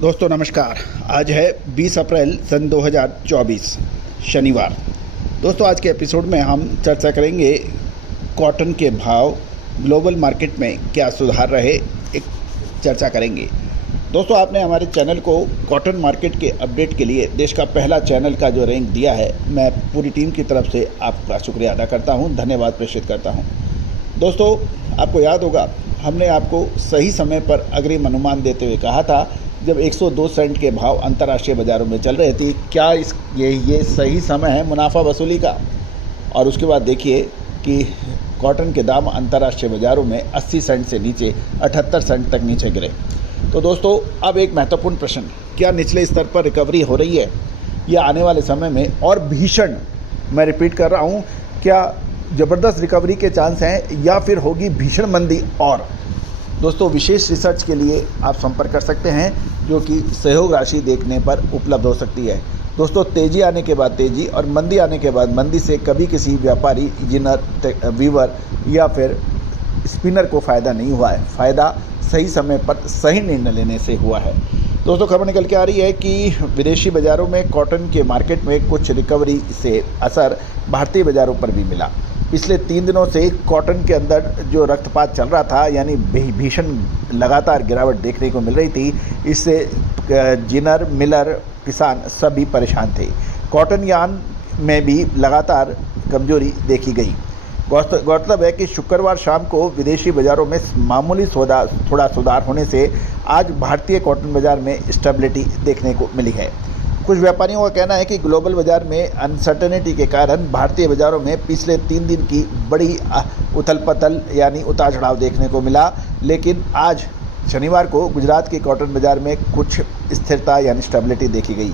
दोस्तों नमस्कार। आज है 20 अप्रैल सन 2024 शनिवार। दोस्तों आज के एपिसोड में हम चर्चा करेंगे कॉटन के भाव, ग्लोबल मार्केट में क्या सुधार रहे, एक चर्चा करेंगे। दोस्तों आपने हमारे चैनल को कॉटन मार्केट के अपडेट के लिए देश का पहला चैनल का जो रैंक दिया है, मैं पूरी टीम की तरफ से आपका शुक्रिया अदा करता हूं, धन्यवाद प्रेषित करता हूं। दोस्तों आपको याद होगा, हमने आपको सही समय पर अग्रिम अनुमान देते हुए कहा था, जब 102 सेंट के भाव अंतर्राष्ट्रीय बाज़ारों में चल रहे थे, क्या ये सही समय है मुनाफा वसूली का। और उसके बाद देखिए कि कॉटन के दाम अंतर्राष्ट्रीय बाज़ारों में 80 सेंट से नीचे 78 सेंट तक नीचे गिरे। तो दोस्तों अब एक महत्वपूर्ण प्रश्न, क्या निचले स्तर पर रिकवरी हो रही है या आने वाले समय में और भीषण, मैं रिपीट कर रहा हूँ, क्या ज़बरदस्त रिकवरी के चांस हैं या फिर होगी भीषण मंदी। और दोस्तों विशेष रिसर्च के लिए आप संपर्क कर सकते हैं, जो कि सहयोग राशि देखने पर उपलब्ध हो सकती है। दोस्तों तेज़ी आने के बाद तेज़ी और मंदी आने के बाद मंदी से कभी किसी व्यापारी, इंजीनियर, वीवर या फिर स्पिनर को फ़ायदा नहीं हुआ है। फ़ायदा सही समय पर सही निर्णय लेने से हुआ है। दोस्तों खबर निकल के आ रही है कि विदेशी बाज़ारों में कॉटन के मार्केट में कुछ रिकवरी से असर भारतीय बाज़ारों पर भी मिला। पिछले 3 दिनों से कॉटन के अंदर जो रक्तपात चल रहा था, यानी भीषण लगातार गिरावट देखने को मिल रही थी, इससे जिनर, मिलर, किसान सभी परेशान थे। कॉटन यार्न में भी लगातार कमजोरी देखी गई। गौरतलब है कि शुक्रवार शाम को विदेशी बाज़ारों में मामूली थोड़ा सुधार होने से आज भारतीय कॉटन बाज़ार में स्टेबिलिटी देखने को मिली है। कुछ व्यापारियों का कहना है कि ग्लोबल बाज़ार में अनसर्टेनिटी के कारण भारतीय बाज़ारों में पिछले 3 दिन की बड़ी उथल पथल यानी उतार चढ़ाव देखने को मिला, लेकिन आज शनिवार को गुजरात के कॉटन बाज़ार में कुछ स्थिरता यानी स्टेबिलिटी देखी गई।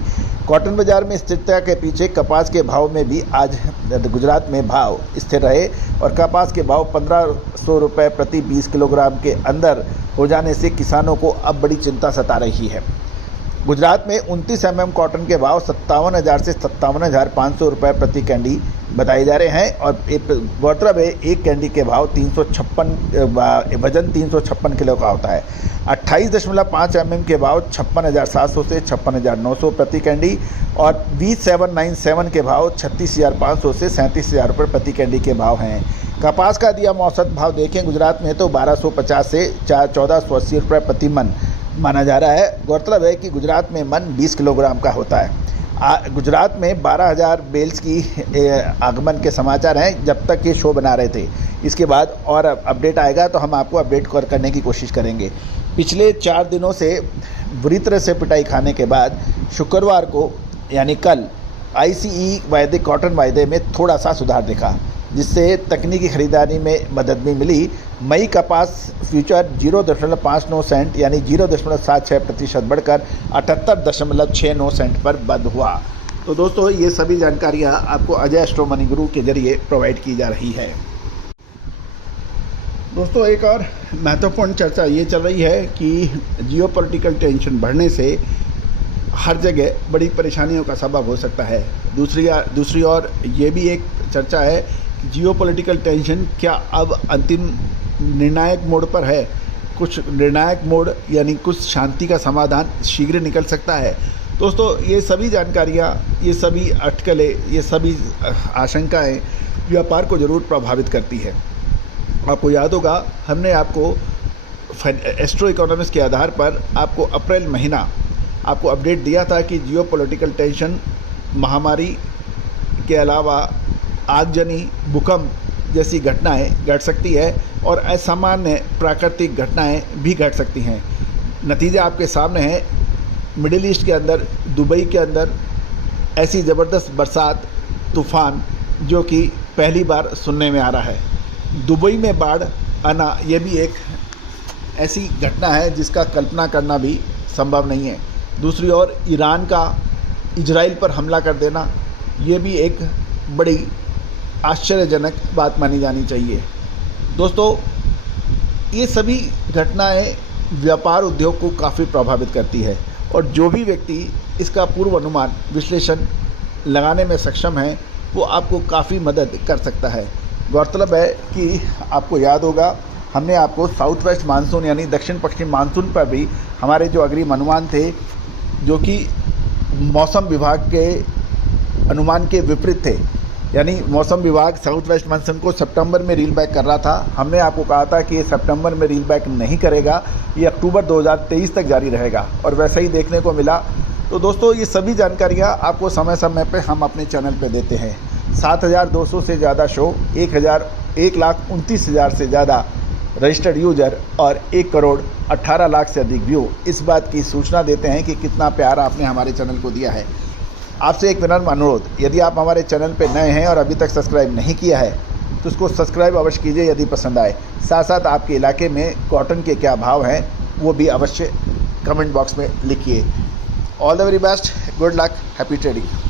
कॉटन बाज़ार में स्थिरता के पीछे कपास के भाव में भी आज गुजरात में भाव स्थिर रहे और कपास के भाव 1500 रुपये प्रति 20 किलोग्राम के अंदर हो जाने से किसानों को अब बड़ी चिंता सता रही है। गुजरात में 29 mm कॉटन के भाव 57,000 से 57,500 रुपये प्रति कैंडी बताए जा रहे हैं और गौरतलब है एक कैंडी के भाव 356 वजन 356 किलो का होता है। 28.5 mm के भाव 56,700 से 56,900 प्रति कैंडी और V797 के भाव 36,500 से 37,000 रुपये प्रति कैंडी के भाव हैं। कपास का दिया औसत भाव देखें गुजरात में तो 1250 से 1480 रुपये प्रति मन माना जा रहा है। गौरतलब है कि गुजरात में मन 20 किलोग्राम का होता है। गुजरात में 12,000 बेल्स की आगमन के समाचार हैं जब तक ये शो बना रहे थे। इसके बाद और अपडेट आएगा तो हम आपको अपडेट करने की कोशिश करेंगे। पिछले 4 दिनों से बुरी तरह से पिटाई खाने के बाद शुक्रवार को यानी कल ICE वायदे कॉटन वायदे में थोड़ा सा सुधार दिखा, जिससे तकनीकी खरीदारी में मदद भी मिली। मई कपास फ्यूचर 0.59 सेंट यानी 0.76% बढ़कर 78.69 सेंट पर बंद हुआ। तो दोस्तों ये सभी जानकारियाँ आपको अजय एस्ट्रो मनी गुरु के जरिए प्रोवाइड की जा रही है। दोस्तों एक और महत्वपूर्ण चर्चा ये चल रही है कि जियोपॉलिटिकल टेंशन बढ़ने से हर जगह बड़ी परेशानियों का सबब हो सकता है। दूसरी ओर ये भी एक चर्चा है, जियोपॉलिटिकल टेंशन क्या अब अंतिम निर्णायक मोड़ पर है। कुछ निर्णायक मोड़ यानी कुछ शांति का समाधान शीघ्र निकल सकता है। दोस्तों ये सभी जानकारियाँ, ये सभी अटकलें, ये सभी आशंकाएं व्यापार को ज़रूर प्रभावित करती है। आपको याद होगा, हमने आपको एस्ट्रो इकोनॉमिक्स के आधार पर आपको अप्रैल महीना आपको अपडेट दिया था कि जियोपॉलिटिकल टेंशन, महामारी के अलावा आगजनी, भूकंप जैसी घटनाएं घट सकती है और असामान्य प्राकृतिक घटनाएं भी घट सकती हैं। नतीजा आपके सामने है। मिडिल ईस्ट के अंदर, दुबई के अंदर ऐसी ज़बरदस्त बरसात, तूफ़ान जो कि पहली बार सुनने में आ रहा है। दुबई में बाढ़ आना ये भी एक ऐसी घटना है जिसका कल्पना करना भी संभव नहीं है। दूसरी ओर ईरान का इजराइल पर हमला कर देना, ये भी एक बड़ी आश्चर्यजनक बात मानी जानी चाहिए। दोस्तों ये सभी घटनाएं व्यापार उद्योग को काफ़ी प्रभावित करती है और जो भी व्यक्ति इसका पूर्व अनुमान, विश्लेषण लगाने में सक्षम है, वो आपको काफ़ी मदद कर सकता है। गौरतलब है कि आपको याद होगा, हमने आपको साउथ वेस्ट मानसून यानी दक्षिण पश्चिम मानसून पर भी हमारे जो अग्रिम अनुमान थे जो कि मौसम विभाग के अनुमान के विपरीत थे। यानी मौसम विभाग साउथ वेस्ट मानसून को सितंबर में रील बैक कर रहा था। हमने आपको कहा था कि ये सितंबर में रील बैक नहीं करेगा, ये अक्टूबर 2023 तक जारी रहेगा, और वैसा ही देखने को मिला। तो दोस्तों, ये सभी जानकारियाँ आपको समय समय पे हम अपने चैनल पे देते हैं। 7,200 से ज़्यादा शो, 1,29,000 से ज़्यादा रजिस्टर्ड यूजर और 1,18 लाख से अधिक व्यू, इस बात की सूचना देते हैं कि कितना प्यार आपने हमारे चैनल को दिया है। आपसे एक विनम्र अनुरोध, यदि आप हमारे चैनल पर नए हैं और अभी तक सब्सक्राइब नहीं किया है तो उसको सब्सक्राइब अवश्य कीजिए यदि पसंद आए। साथ साथ आपके इलाके में कॉटन के क्या भाव हैं वो भी अवश्य कमेंट बॉक्स में लिखिए। All the very best, good luck, happy trading.